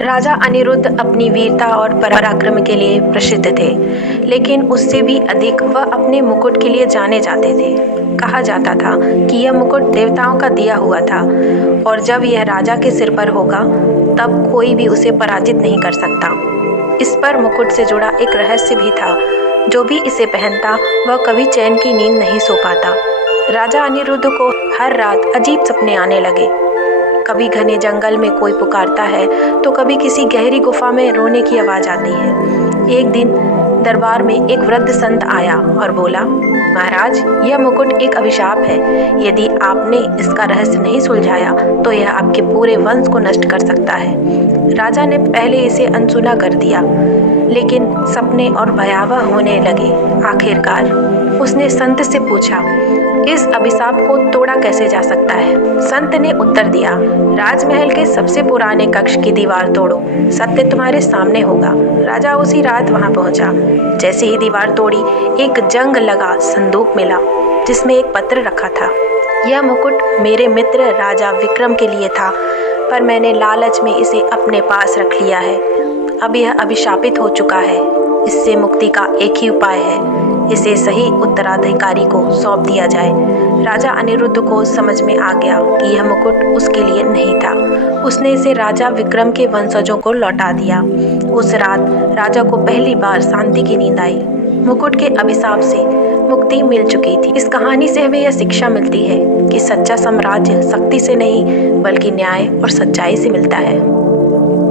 राजा अनिरुद्ध अपनी वीरता और पराक्रम के लिए प्रसिद्ध थे, लेकिन उससे भी अधिक वह अपने मुकुट के लिए जाने जाते थे। कहा जाता था कि यह मुकुट देवताओं का दिया हुआ था और जब यह राजा के सिर पर होगा तब कोई भी उसे पराजित नहीं कर सकता। इस पर मुकुट से जुड़ा एक रहस्य भी था। जो भी इसे पहनता वह कभी चैन की नींद नहीं सो पाता। राजा अनिरुद्ध को हर रात अजीब सपने आने लगे। कभी घने जंगल में कोई पुकारता है तो कभी किसी गहरी गुफा में रोने की आवाज आती है। एक दिन दरबार में एक वृद्ध संत आया और बोला, महाराज, यह मुकुट एक अभिशाप है। यदि आपने इसका रहस्य नहीं सुलझाया तो यह आपके पूरे वंश को नष्ट कर सकता है। राजा ने पहले इसे अनसुना कर दिया, लेकिन सपने और भयावह होने लगे। आखिरकार उसने संत से पूछा, इस अभिशाप को तोड़ा कैसे जा सकता है? संत ने उत्तर दिया, राजमहल के सबसे पुराने कक्ष की दीवार तोड़ो, सत्य तुम्हारे सामने होगा। राजा उसी रात वहां पहुंचा। जैसे ही दीवार तोड़ी, एक जंग लगा संदूक मिला जिसमें एक पत्र रखा था। यह मुकुट मेरे मित्र राजा विक्रम के लिए था, पर मैंने लालच में इसे अपने पास रख लिया है। अब यह अभिशापित हो चुका है। इससे मुक्ति का एक ही उपाय है, इसे सही उत्तराधिकारी को सौंप दिया जाए। राजा अनिरुद्ध को समझ में आ गया कि यह मुकुट उसके लिए नहीं था। उसने इसे राजा विक्रम के वंशजों को लौटा दिया। उस रात राजा को पहली बार शांति की नींद आई। मुकुट के अभिशाप से मुक्ति मिल चुकी थी। इस कहानी से हमें यह शिक्षा मिलती है कि सच्चा साम्राज्य शक्ति से नहीं बल्कि न्याय और सच्चाई से मिलता है।